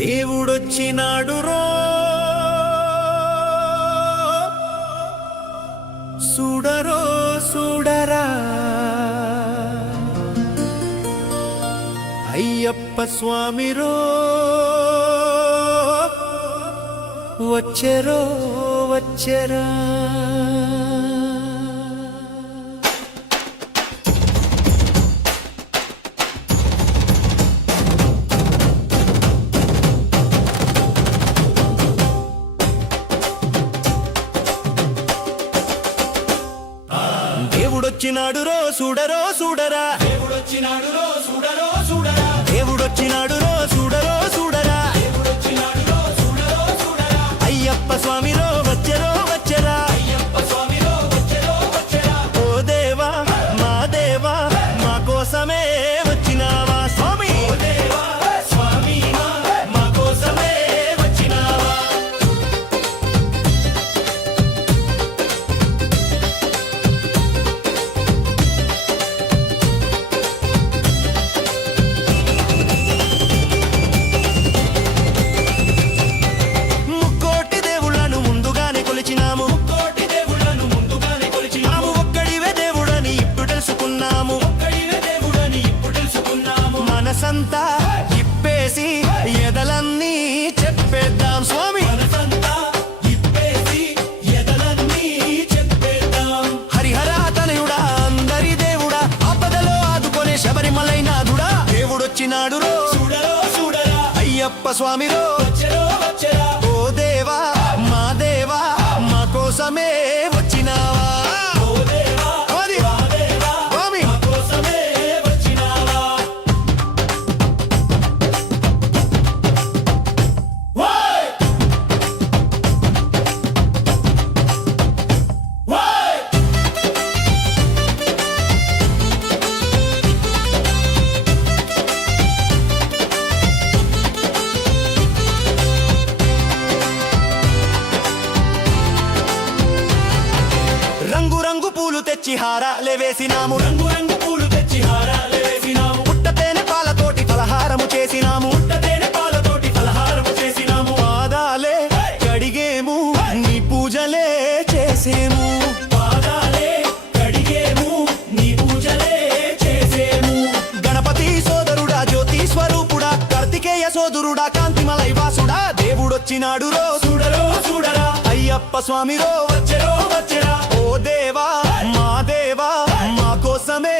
దేవుడొచ్చినాడు రో చూడరో చూడరా అయ్యప్ప స్వామిరో వచ్చెరో వచ్చెరా దేవుడొచ్చినాడు రో చూడరో చూడరా దేవుడొచ్చినాడు రో చూడరో చూడరా దేవుడొచ్చినాడు రో చూడరో చూడరా దేవుడొచ్చినాడు రో చూడరో చూడరా అయ్యప్ప స్వామిరో వచ్చెరో వచ్చెరా అయ్యప్ప స్వామి రో వచ్చెరో వచ్చెరా ఓ దేవా మా కోసమే వచ్చినావా స్వామి ఓ దేవా స్వామి మా కోసమే వచ్చినావా ముక్కోటి దేవుళ్ళను ముందుగానే కొలిచినాము కోటి దేవుళ్ళను ముందుగానే కొలిచినాము ఒక్కడివే దేవుడని ఇప్పుడు తెలుసుకున్నాము ఒక్కడివే దేవుడని ఇప్పుడు తెలుసుకున్నాము మనసంతా ఇప్పేసి ఎదలన్నీ చెప్పేద్దాం స్వామి మనసంతా ఇప్పేసి ఎదలన్నీ చెప్పేద్దాం హరిహర తనయుడా అందరి దేవుడా ఆపదలో ఆదుకొనే శబరిమలైనాథుడా దేవుడొచ్చినాడు రో చూడరో చూడరా అయ్యప్ప స్వామిరో వచ్చెరో వచ్చెరా ఓ దేవా మా కోసమే వచ్చినావా ఓ దేవా అది మా దేవా స్వామి మా కోసమే వచ్చినావా ఓయ్ ఓయ్ రంగు రంగు పూలు తెచ్చి హారాలే వేసినాము రంగు రంగు పూలు తెచ్చి హారాలు వేసినాము పుట్టతేనె పాలతోటి ఫలహారము చేసినాము తేనె పాలతోటి పలహారము చేసినాము పాదాలే కడిగేము నీ పూజలే చేసేము పాదాలే కడిగేము నీ పూజలే చేసేము గణపతి సోదరుడా జ్యోతి స్వరూపుడా కార్తికేయ సోదరుడా కాంతిమలై వాసుడా దేవుడొచ్చినాడు రో చూడరో చూడరా అయ్యప్ప స్వామిరో వచ్చెరో వచ్చెరా ఓ దేవా మా కోసమే